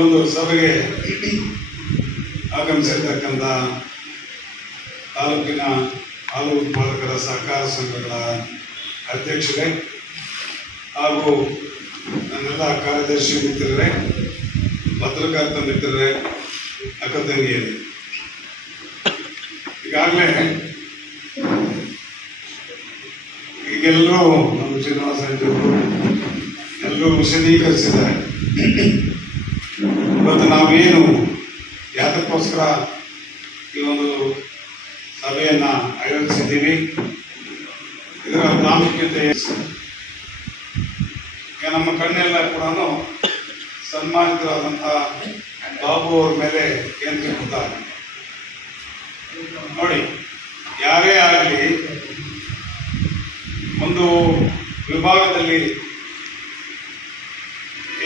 ಒಂದು ಸಭೆಗೆ ಆಗಮಿಸಿರ್ತಕ್ಕಂಥ ತಾಲೂಕಿನ ಹಾಲು ಉತ್ಪಾದಕರ ಸಹಕಾರ ಸಂಘಗಳ ಅಧ್ಯಕ್ಷರೇ ಹಾಗೂ ನನ್ನೆಲ್ಲ ಕಾರ್ಯದರ್ಶಿ ಮಿತ್ರರೇ, ಪತ್ರಕರ್ತ ಮಿತ್ರರೇ ಅಕ್ಕ ತಂಗಿಯರೇ ಈಗಾಗಲೇ ಈಗೆಲ್ಲರೂ ನಮ್ಮ ಶ್ರೀನಿವಾಸ ಎಲ್ಲರೂ ವಿಶದೀಕರಿಸಿದ್ದಾರೆ. ಇವತ್ತು ನಾವೇನು ಯಾತಕ್ಕೋಸ್ಕರ ಈ ಒಂದು ಸಭೆಯನ್ನು ಆಯೋಜಿಸಿದ್ದೀವಿ. ಇದರ ಪ್ರಾಮುಖ್ಯತೆ ಈಗ ನಮ್ಮ ಕಣ್ಣೆಲ್ಲ ಕೂಡ ಸನ್ಮಾನಿತರಾದಂಥ ಬಾಬು ಅವರ ಮೇಲೆ ಕೇಂದ್ರೀಕೃತ ನೋಡಿ, ಯಾರೇ ಆಗಲಿ ಒಂದು ವಿಭಾಗದಲ್ಲಿ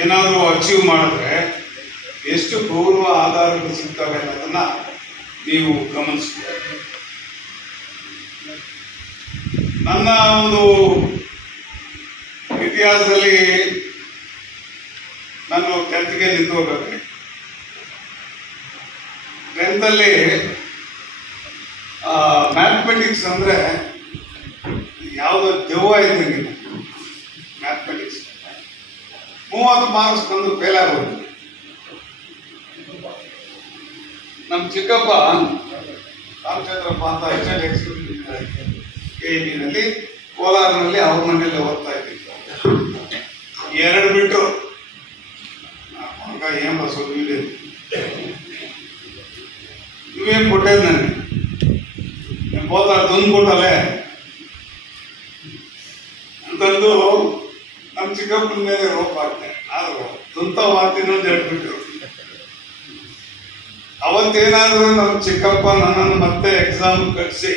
ಏನಾದರೂ ಅಚೀವ್ ಮಾಡಿದ್ರೆ ಎಷ್ಟು ಗೌರವ, ಆಧಾರಗಳು ಸಿಗ್ತವೆ ಅನ್ನೋದನ್ನ ನೀವು ಗಮನಿಸ್ಬೇಕು ನನ್ನ ಒಂದು ಇತಿಹಾಸದಲ್ಲಿ ನಾನು ಟೆಂತ್ಗೆ ನಿಂತು ಹೋಗ್ಬೇಕು. ಟೆಂತಲ್ಲಿ ಮ್ಯಾಥಮೆಟಿಕ್ಸ್ ಅಂದರೆ ಯಾವುದೋ ದೆವ್ವ ಇದ್ದಂಗಿಲ್ಲ ಮ್ಯಾಥಮೆಟಿಕ್ಸ್ ಮೂವತ್ತು ಮಾರ್ಕ್ಸ್ ಬಂದು ಫೇಲ್ ಆಗೋದು ನಮ್ಮ ಚಿಕ್ಕಪ್ಪ ರಾಮಚಂದ್ರಪ್ಪ ಅಂತ ಹೆಚ್ಚಾಗಿ ಎಕ್ಸ್ಪೀರಿಯನ್ಸ್ ಎಕ್ಸ್ ಕೋಲಾರನಲ್ಲಿ ಅವ್ರ ಮನೆಯಲ್ಲಿ ಓದ್ತಾ ಇದ್ದೀವಿ ಎರಡು ಬಿಟ್ಟು ಮಗ ಏನ ಸ್ವಲ್ಪ ನೀವೇನು ಇವೇ ನನಗೆ? ಹೋದ ತಂದು ಕೊಟ್ಟಲೆ ಅಂತಂದು ನಮ್ಮ ಚಿಕ್ಕಪ್ಪನ ಮೇಲೆ ರೋಪ್ ಹಾಕ್ತೆ. ಆದರೂ ದುಂತ ಎರಡು ಬಿಟ್ಟು ಅವತ್ತೇನಾದ್ರೂ ನಮ್ಮ ಚಿಕ್ಕಪ್ಪ ನನ್ನನ್ನು ಮತ್ತೆ ಎಕ್ಸಾಮ್ ಕಟ್ಸಿ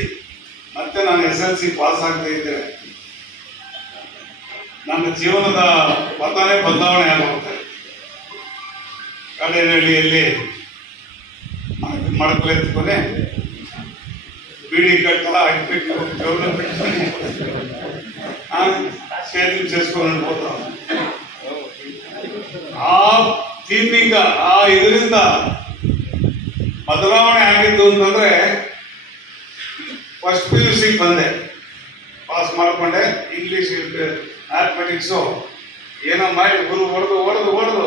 ಮತ್ತೆ ನಾನು ಎಸ್ ಎಲ್ ಸಿ ಪಾಸ್ ಆಗದೆ ಇದ್ರೆ ನನ್ನ ಜೀವನದ ಪಥನೇ ಬದಲಾವಣೆ ಆಗುತ್ತೆ ಕಡೆನಹಳ್ಳಿಯಲ್ಲಿ ಮಡಕಲೆತ್ಕೊನೆ బీడీ కట్ట పెట్టి చెవులో పెట్టుకొని ఆ, చేతులు చేసుకొని పోతాం ಆ ಥೀಮಿಂಗ ಆ ಇದರಿಂದ ಬದಲಾವಣೆ ಆಗಿದ್ದು ಅಂತಂದ್ರೆ ಫಸ್ಟ್ ಪಿ ಯು ಸಿ ಬಂದೆ. ಪಾಸ್ ಮಾಡ್ಕೊಂಡೆ. ಇಂಗ್ಲೀಷ್ ಮ್ಯಾಥಮೆಟಿಕ್ಸು ಏನೋ ಮಾಡಿ ಗುರು ಹೊಡೆದು ಹೊಡೆದು ಹೊಡೆದು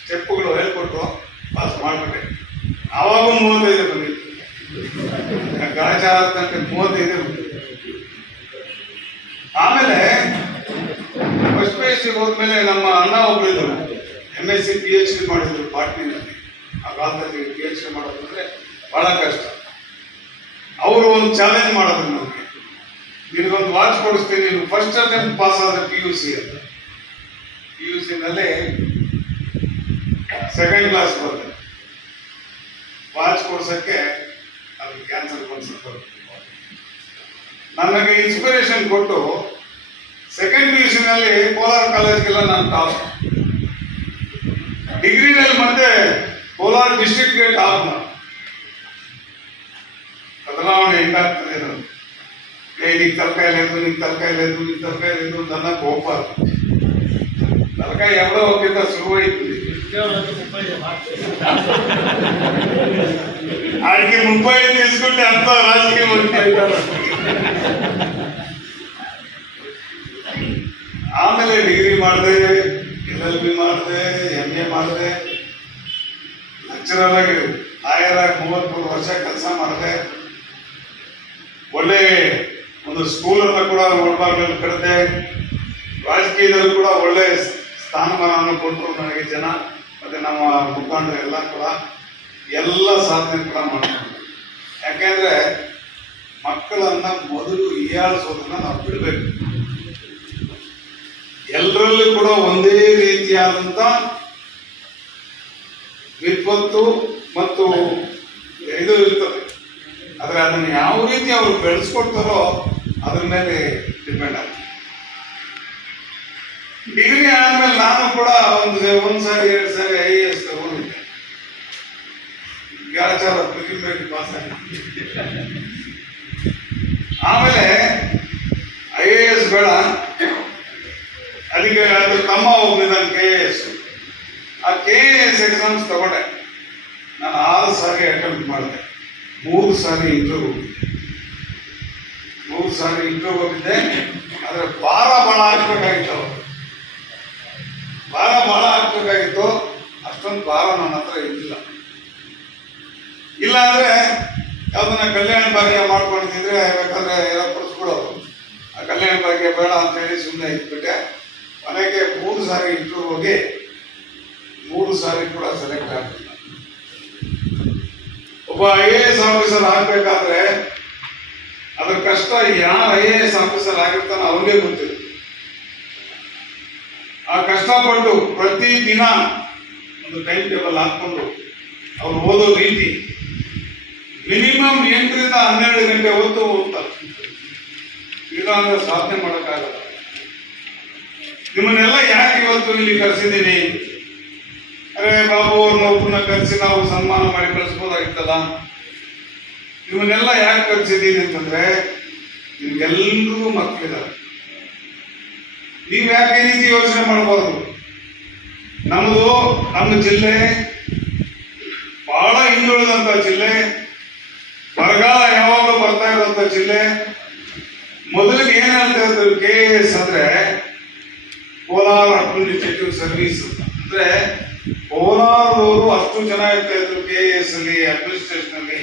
ಸ್ಟೆಪ್ಪುಗಳು ಹೇಳ್ಕೊಟ್ರು. ಪಾಸ್ ಮಾಡಿಬಿಟ್ಟೆ. ಆವಾಗ ಮೂವತ್ತೈದು ಬಂದಿತ್ತು. ಗಾಚಾರ ತನಕ ಮೂವತ್ತೈದು ಆಮೇಲೆ ಫಸ್ಟ್ ಪಿ ಯು ಸಿ ಹೋದ್ಮೇಲೆ ನಮ್ಮ ಅಣ್ಣ ಒಬ್ಬರಿದ್ದರು M S C P H D ಮಾಡಿದ್ರು ಪಾಟ್ನಿನಲ್ಲಿ. ಆ ಕಾಲದಲ್ಲಿ ಡಿ ಮಾಡೋದಂದ್ರೆ ಬಹಳ ಕಷ್ಟ. ಅವರು ಒಂದು ಚಾಲೆಂಜ್ ಮಾಡೋದು ನಮಗೆ. ನಿನಗೊಂದು ವಾಚ್ ಕೊಡಿಸ್ತೀನಿ, ನೀನು ಫಸ್ಟ್ ಅಟೆಂಪ್ಟ್ ಪಾಸ್ ಆದರೆ ಪಿ ಯು ಸಿ ಅಂತ. ಪಿ ಯು ಸಿನಲ್ಲಿ ಸೆಕೆಂಡ್ ಕ್ಲಾಸ್ ಬಂದೆ. ವಾಚ್ ಕೊಡ್ಸಕ್ಕೆ ಅದು ಕ್ಯಾನ್ಸರ್ ಬಂದ್ಸಕ್ಕೆ ನನಗೆ ಇನ್ಸ್ಪಿರೇಷನ್ ಕೊಟ್ಟು ಸೆಕೆಂಡ್ ಪಿ ಯು ಸಿನಲ್ಲಿ ಕೋಲಾರ ಕಾಲೇಜ್ಗೆಲ್ಲ ನಾನು ಟಾಪ್ ಡಿಗ್ರಿನಲ್ಲಿ ಮತ್ತೆ ಕೋಲಾರ ಡಿಸ್ಟ್ರಿಕ್ಟ್ಗೆ ಟಾಪ್ ಬದಲಾವಣೆ ಹೆಂಗಾಗ್ತದೆ ಅದು ಏ ನಿಂಗೆ ತಲಕಾಯಿ లేదు ನಿಂಗೆ ತಲಕಾಯಿ లేదు ನಿಂಗೆ ತಲಕಾಯಿ లేదు ಅಂತ ಅನ್ನಕ್ಕೆ ಹೋಗ್ಬಾರ್ದು ತಲಕಾಯಿ ఎవడో ఒకంత శురువైతుంది ఆడికి ముప్పై ఐదు తీసుకుంటే అంత రాజకీయం అవుతారు ಆಮೇಲೆ ಡಿಗ್ರಿ ಮಾಡಿದೆ ಎಲ್ ಎಲ್ ಬಿ ಮಾಡಿದೆ ಎಮ್ ಎ ಮಾಡಿದೆ ಲೆಕ್ಚರರ್ ಆಗಿ ಲಾಯರ್ ಆಗಿ ಮೂವತ್ಮೂರು ವರ್ಷ ಕೆಲಸ ಮಾಡಿದೆ ಒಳ್ಳೆ ಒಂದು ಸ್ಕೂಲನ್ನು ಕೂಡ ಒಳಭಾಗದಲ್ಲಿ ಕಡಿದೆ ರಾಜಕೀಯದಲ್ಲೂ ಕೂಡ ಒಳ್ಳೆ ಸ್ಥಾನಮಾನವನ್ನು ಕೊಟ್ಟರು ನನಗೆ ಜನ ಮತ್ತೆ ನಮ್ಮ ಮುಖಂಡರು ಎಲ್ಲ ಕೂಡ ಎಲ್ಲ ಸಾಧನೆ ಕೂಡ ಮಾಡ್ಕೊಂಡು ಯಾಕೆಂದ್ರೆ ಮಕ್ಕಳನ್ನ ಮೊದಲು ಹೀಯಾಳಿಸೋದನ್ನ ನಾವು ಬಿಡಬೇಕು ಎಲ್ಲರಲ್ಲೂ ಕೂಡ ಒಂದೇ ರೀತಿಯಾದಂತ ವಿಪತ್ತು ಮತ್ತು ಇದು ಇರ್ತದೆ. ಆದರೆ ಅದನ್ನು ಯಾವ ರೀತಿ ಅವರು ಬೆಳೆಸ್ಕೊಡ್ತಾರೋ ಅದ್ರ ಮೇಲೆ ಡಿಪೆಂಡ್ ಆಗ್ತದೆ ಡಿಗ್ರಿ ಆದ್ಮೇಲೆ ನಾನು ಕೂಡ ಒಂದು ಒಂದ್ ಸಾರಿ, ಎರಡು ಸಾರಿ ಐ ಎ ಎಸ್ ತಗೊಂಡಿದ್ದೆ. ಗ್ಯಾಚಾರ ಪ್ರಿಲಿಮಿನರಿ ಪಾಸ್ ಆಮೇಲೆ ಐ ಎ ಎಸ್ ಬೇಡ. ಅದಕ್ಕೆ ಅದು ತಮ್ಮ ಹೋಗಿದ್ದಾನೆ ಕೆ ಎ ಎಸ್ ಆ ಕೆ ಎಸ್ ಎಕ್ಸಾಮ್ಸ್ ತಗೊಂಡೆ. ನಾನು ಆರು ಸಾರಿ ಅಟೆಂಪ್ಟ್ ಮಾಡಿದೆ. ಮೂರು ಸಾರಿ ಹೋಗಿದ್ದೆ ಮೂರು ಸಾರಿ ಇಂಟರ್ವ್ಯೂ ಹೋಗಿದ್ದೆ ಆದರೆ ಭಾರ ಭಾಳ ಹಾಕ್ಬೇಕಾಗಿತ್ತು. ಭಾರ ಭಾಳ ಹಾಕ್ಬೇಕಾಗಿತ್ತು ಅಷ್ಟೊಂದು ಭಾರ ನನ್ನ ಹತ್ರ ಇರಲಿಲ್ಲ. ಇಲ್ಲ ಅಂದ್ರೆ ಯಾವ್ದನ್ನ ಕಲ್ಯಾಣ ಭಾಗ್ಯ ಮಾಡ್ಕೊಂಡಿದ್ರೆ ಬೇಕಾದ್ರೆ ಎಲ್ಲ ಕೊಡಿಸ್ಬಿಡೋದು ಆ ಕಲ್ಯಾಣ ಭಾಗ್ಯ ಬೇಡ ಅಂತ ಹೇಳಿ ಸುಮ್ಮನೆ ಇದ್ಬಿಟ್ಟೆ. ಮನೆಗೆ ಮೂರು ಸಾರಿ ಇಂಟರ್ವ್ಯೂ ಹೋಗಿ ಮೂರು ಸಾರಿ ಕೂಡ ಸೆಲೆಕ್ಟ್ ಆಗ್ತಿಲ್ಲ ಒಬ್ಬ ಐ ಎ ಎಸ್ ಆಫೀಸರ್ ಆಗ್ಬೇಕಾದ್ರೆ ಅದರ ಕಷ್ಟ ಯಾರು ಐ ಎ ಎಸ್ ಆಫೀಸರ್ ಆಗಿರ್ತಾನೋ ಅವ್ರಿಗೆ ಗೊತ್ತಿದೆ. ಆ ಕಷ್ಟಪಟ್ಟು ಪ್ರತಿ ದಿನ ಒಂದು ಟೈಮ್ ಟೇಬಲ್ ಹಾಕೊಂಡು ಅವ್ರು ಓದೋ ರೀತಿ ಮಿನಿಮಮ್ ಎಂಟರಿಂದ ಹನ್ನೆರಡು ಗಂಟೆ ಹೊತ್ತು ಓದ್ತಾರೆ. ಇಲ್ಲ ಸಾಧನೆ ಮಾಡೋಕ್ಕಾಗಲ್ಲ. ನಿಮ್ಮನ್ನೆಲ್ಲ ಯಾಕೆ ಇವತ್ತು ಇಲ್ಲಿ ಕರೆಸಿದ್ದೀನಿ? ಅರೆ ಬಾಬು ಅವ್ರನ್ನ ಒಬ್ಬನ ಕರೆಸಿ ನಾವು ಸನ್ಮಾನ ಮಾಡಿ ಕಳಿಸ್ಬೋದಾಗಿತ್ತಲ್ಲ? ಇವನ್ನೆಲ್ಲ ಯಾಕೆ ಕರೆಸಿದ್ದೀನಿ ಅಂತಂದ್ರೆ, ನಿಮ್ಗೆಲ್ರಿಗೂ ಮಕ್ಕಳಿದ್ದಾರೆ ನೀವು ಯಾಕೆ ಈ ರೀತಿ ಯೋಚನೆ ಮಾಡಬಾರ್ದು? ನಮ್ಮದು ನಮ್ಮ ಜಿಲ್ಲೆ ಬಹಳ ಹಿಂದುಳಿದಂತ ಜಿಲ್ಲೆ, ಬರಗಾಲ ಯಾವಾಗಲೂ ಬರ್ತಾ ಇರುವಂತ ಜಿಲ್ಲೆ, ಮೊದಲಿಗೆ ಏನಂತ ಹೇಳ್ತಾರೆ ಕೆ ಎಸ್ ಅಂದ್ರೆ ಕೋಲಾರ ಅಡ್ಮಿನಿಸ್ಟ್ರೇಟಿವ್ ಸರ್ವಿಸ್ ಅಂದ್ರೆ ಕೋಲಾರದವರು ಅಷ್ಟು ಜನ ಇರ್ತಾ ಇದ್ರು ಕೆ ಎಸ್ ಅಲ್ಲಿ ಅಡ್ಮಿನಿಸ್ಟ್ರೇಷನ್ ಅಲ್ಲಿ.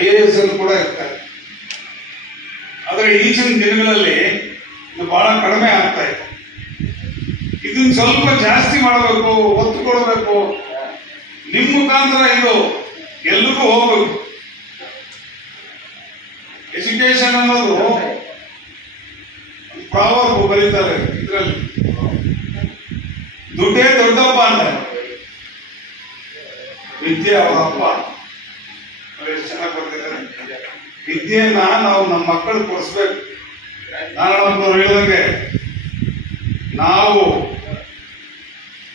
ಐ ಎ ಎಸ್ ಅಲ್ಲಿ ಕೂಡ ಇರ್ತಾರೆ. ಆದರೆ ಈಚಿನ ದಿನಗಳಲ್ಲಿ ಇದು ಬಹಳ ಕಡಿಮೆ ಆಗ್ತಾ ಇದೆ. ಇದನ್ನ ಸ್ವಲ್ಪ ಜಾಸ್ತಿ ಮಾಡಬೇಕು, ಒತ್ತು ಕೊಡಬೇಕು. ನಿಮ್ಮ ಮುಖಾಂತರ ಇದು ಎಲ್ರಿಗೂ ಹೋಗಬೇಕು. ಎಜುಕೇಶನ್ ಅನ್ನೋದು ಪ್ರಾವರ್ಬ್ ಬರೀತಾರೆ ಇದರಲ್ಲಿ. ದುಡ್ಡೇ ದೊಡ್ಡಪ್ಪ ಅಂತ. ವಿದ್ಯೆ ಅವರ ಅಪ್ಪ ಎಷ್ಟು ಚೆನ್ನಾಗಿ ಬರ್ತಿದ್ದಾರೆ ವಿದ್ಯೆಯನ್ನ ನಾವು ನಮ್ಮ ಮಕ್ಕಳು ಕೊಡಿಸ್ಬೇಕು. ನಾರಾಯಣಪ್ಪನವ್ರು ಹೇಳಿದಂಗೆ, ನಾವು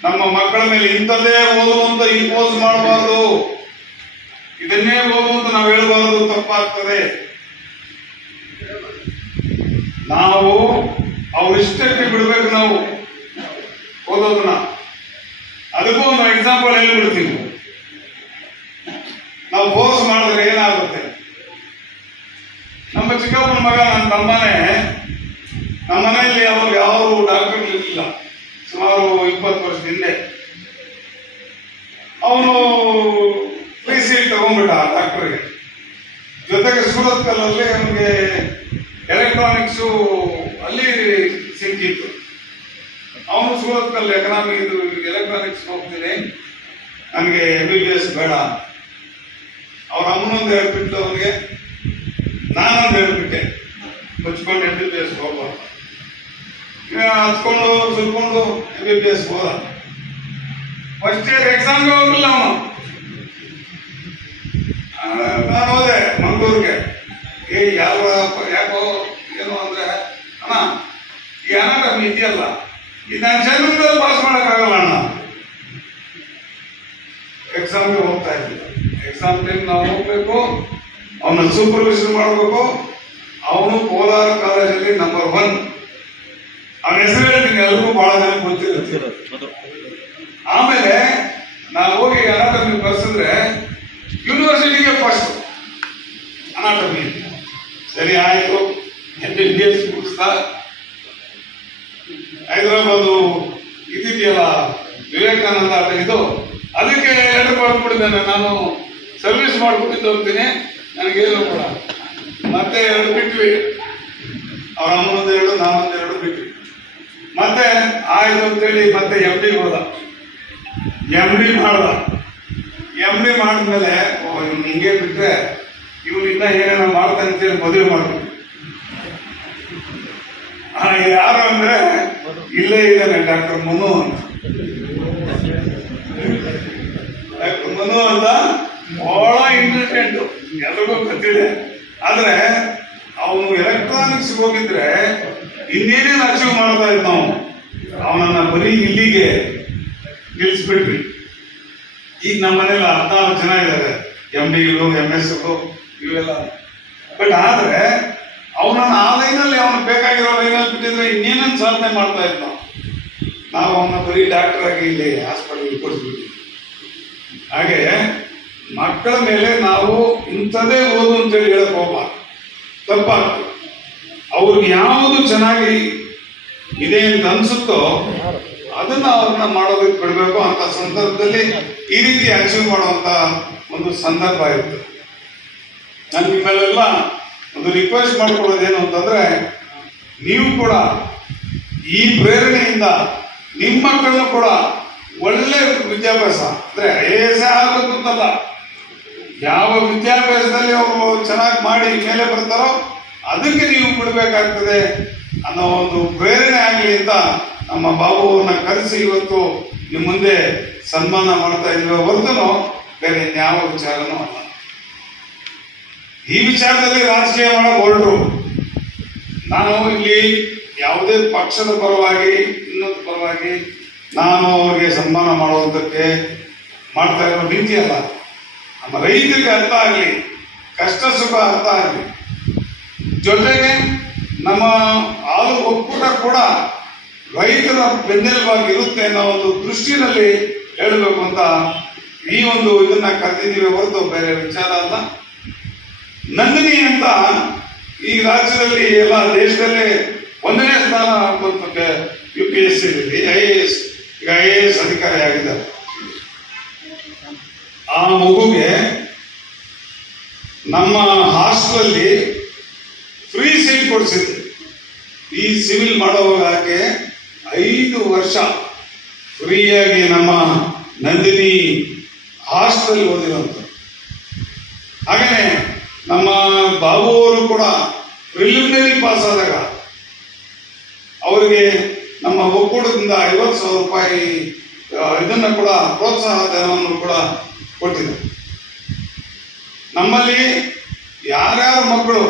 ನಮ್ಮ ಮಕ್ಕಳ ಮೇಲೆ ಇಂಥದ್ದೇ ಓದು ಅಂತ ಇಂಪೋಸ್ ಮಾಡಬಾರ್ದು. ಇದನ್ನೇ ಓದು ಅಂತ ನಾವು ಹೇಳಬಾರ್ದು, ತಪ್ಪಾಗ್ತದೆ. ನಾವು ಅವರಿಷ್ಟಕ್ಕೆ ಬಿಡ್ಬೇಕು ನಾವು ಓದೋದನ್ನ. ಅದಕ್ಕೂ ಒಂದು ಎಕ್ಸಾಂಪಲ್ ಹೇಳ್ಬಿಡ್ತೀನಿ. ನಾವು ಫೋರ್ಸ್ ಮಾಡಿದ್ರೆ ಏನಾಗುತ್ತೆ? ನಮ್ಮ ಚಿಕ್ಕಪ್ಪನ ಮಗ ನನ್ನ ತಮ್ಮನೇ, ನಮ್ಮ ಮನೆಯಲ್ಲಿ ಅವರು ಯಾವ ಡಾಕ್ಟರ್ ಇರಲಿಲ್ಲ. ಸುಮಾರು ಇಪ್ಪತ್ತು ವರ್ಷದ ಹಿಂದೆ. ಅವನು ಫ್ರೀ ಸೀಟ್ ತಗೊಂಡ್ಬಿಟ್ಟ ಡಾಕ್ಟರ್ಗೆ ಜೊತೆಗೆ ಸೂರತ್ ಕಲ್ಲಲ್ಲಿ ಎಲೆಕ್ಟ್ರಾನಿಕ್ಸು ಅಲ್ಲಿ ಸಿಕ್ಕಿತ್ತು. ಅವನು ಸೂರತ್ ಕಲ್ ಎಕನಾಮಿ ಇದು ಎಲೆಕ್ಟ್ರಾನಿಕ್ಸ್ ಹೋಗ್ತೀನಿ. ನನಗೆ ಎಂ ಬಿ ಬಿ ಎಸ್ ಬೇಡ. ಅವ್ರ ಅಮ್ಮನೊಂದು ಹೇಳ್ಬಿಟ್ಲು ಅವನಿಗೆ. ನಾನೊಂದು ಹೇಳ್ಬಿಟ್ಟೆ. ಮುಚ್ಕೊಂಡು ಎಂ ಬಿ ಬಿ ಎಸ್ ಹತ್ಕೊಂಡು ಸುಲ್ಕೊಂಡು ಎಂ ಬಿ ಬಿ ಎಸ್ ಹೋದ. ಫಸ್ಟ್ ಇಯರ್ ಎಕ್ಸಾಮ್ಗೆ ಹೋಗಿಲ್ಲ ಅವನು ನಾನು ಹೋದೆ ಮಂಗಳೂರಿಗೆ. ಏ, ಯಾವ, ಯಾಕೋ, ಏನು ಅಂದ್ರೆ, ಅಣ್ಣ, ಈ ಇದೆಯಲ್ಲ ಇದು ನಾನು ಜನ್ಮದಲ್ಲಿ ಪಾಸ್ ಮಾಡೋಕ್ಕಾಗಲ್ಲ ಅಣ್ಣ. ಎಕ್ಸಾಮ್ಗೆ ಹೋಗ್ತಾ ಇದ್ದಿಲ್ಲ ಎಕ್ಸಾಮ್ ಟೈಮ್ ನಾವು ಹೋಗ್ಬೇಕು, ಅವನ ಸೂಪರ್ವಿಷನ್ ಮಾಡಬೇಕು, ಅವನು ಕೋಲಾರ ಕಾಲೇಜಲ್ಲಿ ನಂಬರ್ ಒನ್ ಅವನ ಹೆಸರು ಹೇಳ್ತೀನಿ ಎಲ್ರಿಗೂ ಬಹಳ ಜನ ಗೊತ್ತಿರುತ್ತೆ. ಆಮೇಲೆ ನಾವು ಹೋಗಿ ಅನಾಟಮಿ ಬರ್ಸಿದ್ರೆ ಯೂನಿವರ್ಸಿಟಿಗೆ ಫಸ್ಟ್ ಅನಾಟಮಿ ಸರಿ, ಆಯ್ತು. ಎಂ ಬಿ ಎಸ್ ಮುಗಿಸ್ತಾ. ಹೈದರಾಬಾದು ಇದಿದೆಯಲ್ಲ ವಿವೇಕಾನಂದ ಇದು. ಅದಕ್ಕೆ ಎರಡು ಕೊಟ್ಬಿಟ್ಟಿದ್ದೇನೆ ನಾನು. ಸರ್ವಿಸ್ ಮಾಡ್ಬಿಟ್ಟಿದ್ದು ಹೋಗ್ತೀನಿ ನನಗೇನು ಕೂಡ ಮತ್ತೆ ಎರಡು ಬಿಟ್ವಿ. ಅವ್ರ ಅಮ್ಮನೊಂದು ಎರಡು, ನಾನೊಂದು ಎರಡು ಬಿಟ್ವಿ. ಮತ್ತೆ ಆಯ್ತು ಅಂತೇಳಿ ಮತ್ತೆ ಎಂ ಡಿ ಹೋದ. ಎಂ ಡಿ ಮಾಡ್ದ. ಎಂ ಡಿ ಮಾಡಿದ್ಮೇಲೆ ಇವ್ನು ಹಿಂಗೆ ಬಿಟ್ಟರೆ ಇವ್ನು ಇನ್ನ ಏನೇನೋ ಮಾಡ್ತಾನೆ ಅಂತೇಳಿ ಮದುವೆ ಮಾಡ್ಬಿಟ್ಟು ಯಾರು ಅಂದ್ರೆ ಇಲ್ಲೇ ಇದ್ದಾನೆ ಡಾಕ್ಟರ್ ಮನು ಅಂತ. ಡಾಕ್ಟರ್ ಮನು ಅಂತ. ಬಹಳ ಇಂಪಾರ್ಟೆಂಟ್ ಎಲ್ರಿಗೂ ಗೊತ್ತಿದೆ. ಆದ್ರೆ, ಅವನು ಎಲೆಕ್ಟ್ರಾನಿಕ್ಸ್ ಹೋಗಿದ್ರೆ ಇನ್ನೇನೇನು ಅಚೀವ್ ಮಾಡ್ತಾ ಇದ್ದ ನಾವು ಅವನನ್ನ ಬರೀ ಇಲ್ಲಿಗೆ ನಿಲ್ಲಿಸ್ಬಿಟ್ವಿ. ಈಗ ನಮ್ಮ ಮನೇಲಿ ಹದಿನಾರು ಜನ ಇದ್ದಾರೆ ಎಂ ಡಿಗಳು ಎಂ ಎಸ್ ಇವೆಲ್ಲ. ಬಟ್ ಆದ್ರೆ, ಅವನನ್ನ ಆ ಲೈನಲ್ಲಿ ಅವನು ಬೇಕಾಗಿರೋ ಲೈನಲ್ಲಿ ಬಿಟ್ಟಿದ್ರೆ ಇನ್ನೇನೇನು ಸಾಧನೆ ಮಾಡ್ತಾ ಇದ್ದ? ನಾವು ನಾವು ಅವನ ಬರೀ ಡಾಕ್ಟರ್ ಆಗಿ ಇಲ್ಲಿ ಹಾಸ್ಪಿಟಲ್ ಕೊಡ್ತೀವಿ ಹಾಗೆ ಮಕ್ಕಳ ಮೇಲೆ ನಾವು ಇಂಥದೇ ಓದು ಅಂತೇಳಿ ಹೇಳಕ್ ಹೋಗ್ಬಾರ್ದು. ತಪ್ಪಾಗ್ತದೆ. ಅವ್ರಿಗೆ ಯಾವುದು ಚೆನ್ನಾಗಿ ಇದೆ ಅಂತ ಅನ್ಸುತ್ತೋ ಅದನ್ನ ಅವ್ರನ್ನ ಮಾಡೋದಕ್ಕೆ ಬಿಡಬೇಕು ಅಂತ ಸಂದರ್ಭದಲ್ಲಿ ಈ ರೀತಿ ಅಚೀವ್ ಮಾಡುವಂತ ಒಂದು ಸಂದರ್ಭ ಇರುತ್ತೆ ನಾನು ನಿಮ್ಮೆಲ್ಲ ಒಂದು ರಿಕ್ವೆಸ್ಟ್ ಮಾಡ್ಕೊಳ್ಳೋದೇನು ಅಂತಂದ್ರೆ, ನೀವು ಕೂಡ ಈ ಪ್ರೇರಣೆಯಿಂದ ನಿಮ್ಮ ಮಕ್ಕಳನ್ನು ಕೂಡ ಒಳ್ಳೆ ವಿದ್ಯಾಭ್ಯಾಸ, ಅಂದ್ರೆ ಐ ಎ ಎಸ್ ಆಗಬೇಕು ಅಂತಲ್ಲ ಯಾವ ವಿದ್ಯಾಭ್ಯಾಸದಲ್ಲಿ ಅವರು ಚೆನ್ನಾಗಿ ಮಾಡಿ ಮೇಲೆ ಬರ್ತಾರೋ ಅದಕ್ಕೆ ನೀವು ಕೊಡಬೇಕಾಗ್ತದೆ ಅನ್ನೋ ಒಂದು ಪ್ರೇರಣೆ ಆಗಲಿ ಅಂತ ನಮ್ಮ ಬಾಬುವನ್ನ ಕರೆಸಿ ಇವತ್ತು ನಿಮ್ಮ ಮುಂದೆ ಸನ್ಮಾನ ಮಾಡ್ತಾ ಇದ್ವಿ. ಹೊರತು ಬೇರೆ ಯಾವ ವಿಚಾರನೂ ಅಲ್ಲ. ಈ ವಿಚಾರದಲ್ಲಿ ರಾಜಕೀಯ ಮಾಡೋ ಹೊರಟರು ನಾನು ಇಲ್ಲಿ ಯಾವುದೇ ಪಕ್ಷದ ಪರವಾಗಿ, ಇನ್ನೊಂದು ಪರವಾಗಿ ನಾನು ಅವರಿಗೆ ಸನ್ಮಾನ ಮಾಡುವಂತಕ್ಕೆ ಮಾಡ್ತಾ ಇರೋ ರೀತಿಯಲ್ಲ ನಮ್ಮ ರೈತರಿಗೆ ಅರ್ಥ ಆಗಲಿ, ಕಷ್ಟ ಸುಖ ಅರ್ಥ ಆಗಲಿ. ಜೊತೆಗೆ ನಮ್ಮ ಹಾಲು ಒಕ್ಕೂಟ ಕೂಡ ರೈತರ ಬೆನ್ನೆಲುಬಾಗಿರುತ್ತೆ ಅನ್ನೋ ಒಂದು ದೃಷ್ಟಿನಲ್ಲಿ ಹೇಳಬೇಕು ಅಂತ ಈ ಒಂದು ಇದನ್ನ ಕರೆದಿದ್ದೀವಿ ಹೊರತು ಬೇರೆ ವಿಚಾರ ಅಲ್ಲ. ನಂದಿನಿ ಅಂತ ಈ ರಾಜ್ಯದಲ್ಲಿ ಎಲ್ಲ ದೇಶದಲ್ಲೇ ಒಂದನೇ ಸ್ಥಾನ U P S C I A S, ಈಗ ಐ ಎ ಎಸ್ ಅಧಿಕಾರಿ ಆಗಿದ್ದಾರೆ ಆ ಮಗುಗೆ ನಮ್ಮ ಹಾಸ್ಟೆಲಲ್ಲಿ ಫ್ರೀ ಸೀಟ್ ಕೊಡಿಸಿದ್ದೆ ಈ ಸಿವಿಲ್ ಮಾಡುವಾಗ ಆಕೆ ಐದು ವರ್ಷ ಫ್ರೀಯಾಗಿ ನಮ್ಮ ನಂದಿನಿ ಹಾಸ್ಟೆಲ್ ಓದಿರುವಂತ ಹಾಗೇನೆ ನಮ್ಮ ಬಾಬು ಅವರು ಕೂಡ ಪ್ರಿಲಿಮಿನರಿ ಪಾಸ್ ಆದಾಗ ಅವರಿಗೆ ನಮ್ಮ ಒಕ್ಕೂಟದಿಂದ ಐವತ್ತು ಸಾವಿರ ರೂಪಾಯಿ ಇದನ್ನ ಕೂಡ, ಪ್ರೋತ್ಸಾಹ ಧನವನ್ನು ಕೂಡ ಕೊಟ್ಟಿದ್ದಾರೆ ನಮ್ಮಲ್ಲಿ ಯಾರ್ಯಾರ ಮಕ್ಕಳು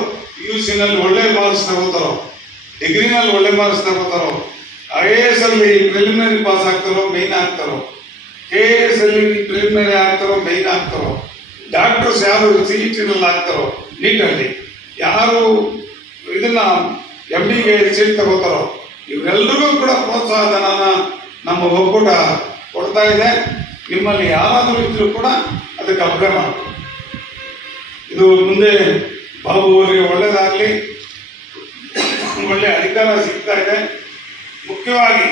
ಯು ಸಿನಲ್ಲಿ ಒಳ್ಳೆ ಮಾರ್ಕ್ಸ್ ತಗೋತಾರೋ, ಡಿಗ್ರಿನಲ್ಲಿ ಒಳ್ಳೆ ಮಾರ್ಕ್ಸ್ ತಗೋತಾರೋ ಐ ಎ ಎಸ್ ಅಲ್ಲಿ ಪ್ರಿಲಿಮಿನರಿ ಪಾಸ್ ಆಗ್ತಾರೋ ಮೈನ್ ಆಗ್ತಾರೋ ಕೆ ಎ ಎಸ್ ಅಲ್ಲಿ ಪ್ರಿಲಿಮಿನರಿ ಆಗ್ತಾರೋ ಮೈನ್ ಆಗ್ತಾರೋ ಡಾಕ್ಟರ್ಸ್ ಯಾರು ಸಿ ಇ ಟಿನಲ್ಲಿ ಆಗ್ತಾರೋ ನೀಟಲ್ಲಿ ಯಾರು ಇದನ್ನ ಎಂ ಡಿಗೆ ಸೀಟ್ ತಗೋತಾರೋ ಇವರೆಲ್ಲರಿಗೂ ಕೂಡ ಪ್ರೋತ್ಸಾಹ ಧನನ ನಮ್ಮ ಒಕ್ಕೂಟ ಕೊಡ್ತಾ ಇದೆ. ನಿಮ್ಮಲ್ಲಿ ಯಾರಾದರೂ ಇದ್ದರೂ ಕೂಡ ಅದಕ್ಕೆ ಅಭ್ರಮ ಇದು ಮುಂದೆ ಬಾಬು ಅವರಿಗೆ ಒಳ್ಳೆಯದಾಗಲಿ ಒಳ್ಳೆ ಅಧಿಕಾರ ಸಿಗ್ತಾ ಇದೆ. ಮುಖ್ಯವಾಗಿ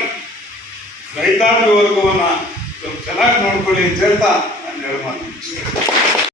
ರೈತಾಪಿ ವರ್ಗವನ್ನು ಸ್ವಲ್ಪ ಚೆನ್ನಾಗಿ ನೋಡ್ಕೊಳ್ಳಿ ಅಂತ ಹೇಳ್ತಾ ನಾನು